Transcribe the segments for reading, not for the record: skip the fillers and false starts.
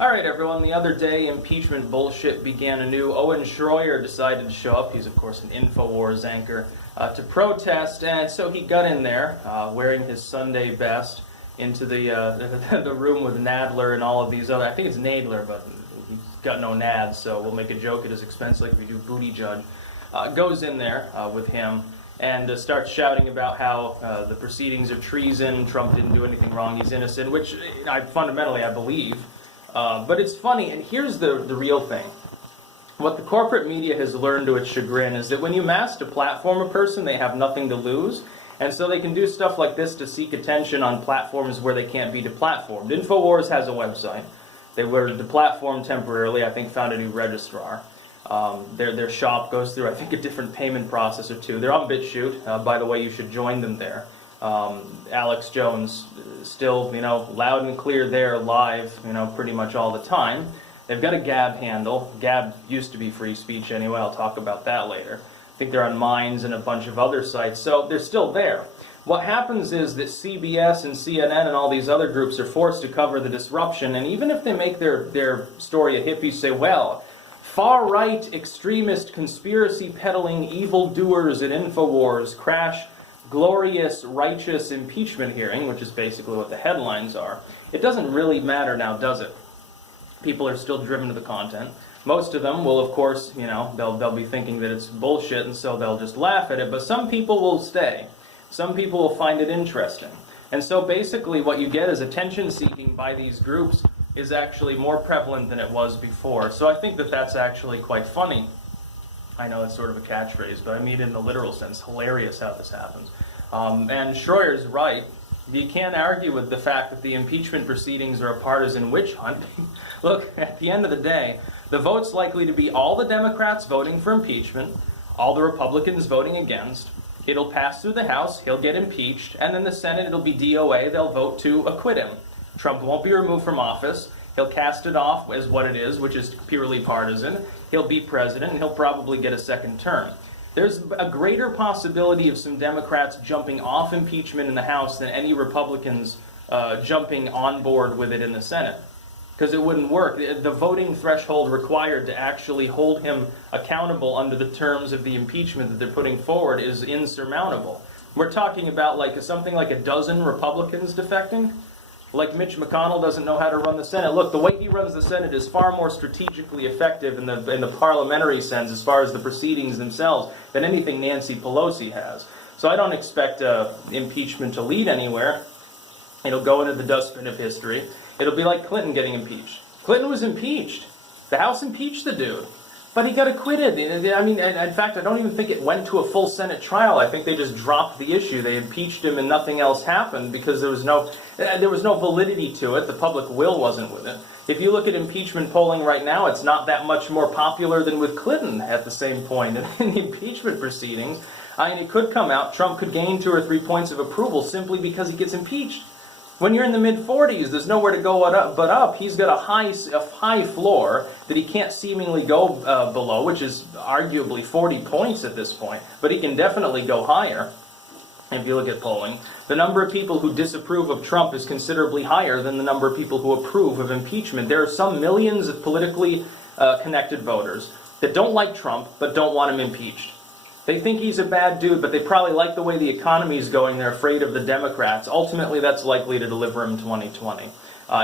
All right, everyone. The other day, impeachment bullshit began anew. Owen Shroyer decided to show up. He's, of course, an InfoWars anchor to protest, and so he got in there wearing his Sunday best into the the room with Nadler and all of these other. I think it's Nadler, but he's got no nads, so we'll make a joke at his expense, like we do Booty Judge. Goes in there with him and starts shouting about how the proceedings are treason. Trump didn't do anything wrong. He's innocent, which I believe. But it's funny, and here's the real thing. What the corporate media has learned to its chagrin is that when you mask to platform a person, they have nothing to lose. And so they can do stuff like this to seek attention on platforms where they can't be deplatformed. InfoWars has a website. They were deplatformed temporarily, I think found a new registrar. Their shop goes through, I think, a different payment process or two. They're on BitChute. By the way, you should join them there. Alex Jones still, loud and clear there, live, pretty much all the time. They've got a Gab handle. Gab used to be free speech anyway. I'll talk about that later. I think they're on Minds and a bunch of other sites, so they're still there. What happens is that CBS and CNN and all these other groups are forced to cover the disruption, and even if they make their story a hippie say, well, far-right extremist conspiracy peddling evildoers at InfoWars crash glorious, righteous impeachment hearing, which is basically what the headlines are, it doesn't really matter now, does it? People are still driven to the content. Most of them will, of course, they'll be thinking that it's bullshit, and so they'll just laugh at it, but some people will stay. Some people will find it interesting. And so basically what you get is attention-seeking by these groups is actually more prevalent than it was before. So I think that that's actually quite funny. I know it's sort of a catchphrase, but I mean it in the literal sense. Hilarious how this happens. And Schroyer's right. You can't argue with the fact that the impeachment proceedings are a partisan witch hunt. Look, at the end of the day, the vote's likely to be all the Democrats voting for impeachment, all the Republicans voting against. It'll pass through the House, he'll get impeached, and then the Senate, it'll be DOA, they'll vote to acquit him. Trump won't be removed from office. He'll cast it off as what it is, which is purely partisan. He'll be president, and he'll probably get a second term. There's a greater possibility of some Democrats jumping off impeachment in the House than any Republicans jumping on board with it in the Senate. Because it wouldn't work. The voting threshold required to actually hold him accountable under the terms of the impeachment that they're putting forward is insurmountable. We're talking about something like a dozen Republicans defecting. Like Mitch McConnell doesn't know how to run the Senate. Look, the way he runs the Senate is far more strategically effective in the parliamentary sense as far as the proceedings themselves than anything Nancy Pelosi has. So I don't expect impeachment to lead anywhere. It'll go into the dustbin of history. It'll be like Clinton getting impeached. Clinton was impeached. The House impeached the dude. But he got acquitted. I mean, in fact, I don't even think it went to a full Senate trial. I think they just dropped the issue. They impeached him and nothing else happened because there was no validity to it. The public will wasn't with it. If you look at impeachment polling right now, it's not that much more popular than with Clinton at the same point in the impeachment proceedings. I mean, it could come out. Trump could gain 2 or 3 points of approval simply because he gets impeached. When you're in the mid-40s, there's nowhere to go but up. He's got a high floor that he can't seemingly go below, which is arguably 40 points at this point. But he can definitely go higher, if you look at polling. The number of people who disapprove of Trump is considerably higher than the number of people who approve of impeachment. There are some millions of politically connected voters that don't like Trump but don't want him impeached. They think he's a bad dude, but they probably like the way the economy is going. They're afraid of the Democrats. Ultimately, that's likely to deliver him 2020.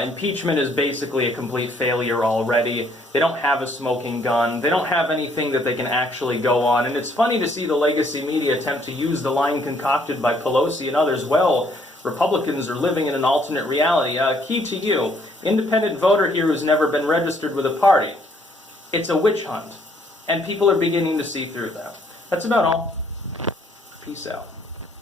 Impeachment is basically a complete failure already. They don't have a smoking gun. They don't have anything that they can actually go on. And it's funny to see the legacy media attempt to use the line concocted by Pelosi and others. Well, Republicans are living in an alternate reality. Key to you, independent voter here who's never been registered with a party. It's a witch hunt. And people are beginning to see through that. That's about all. Peace out.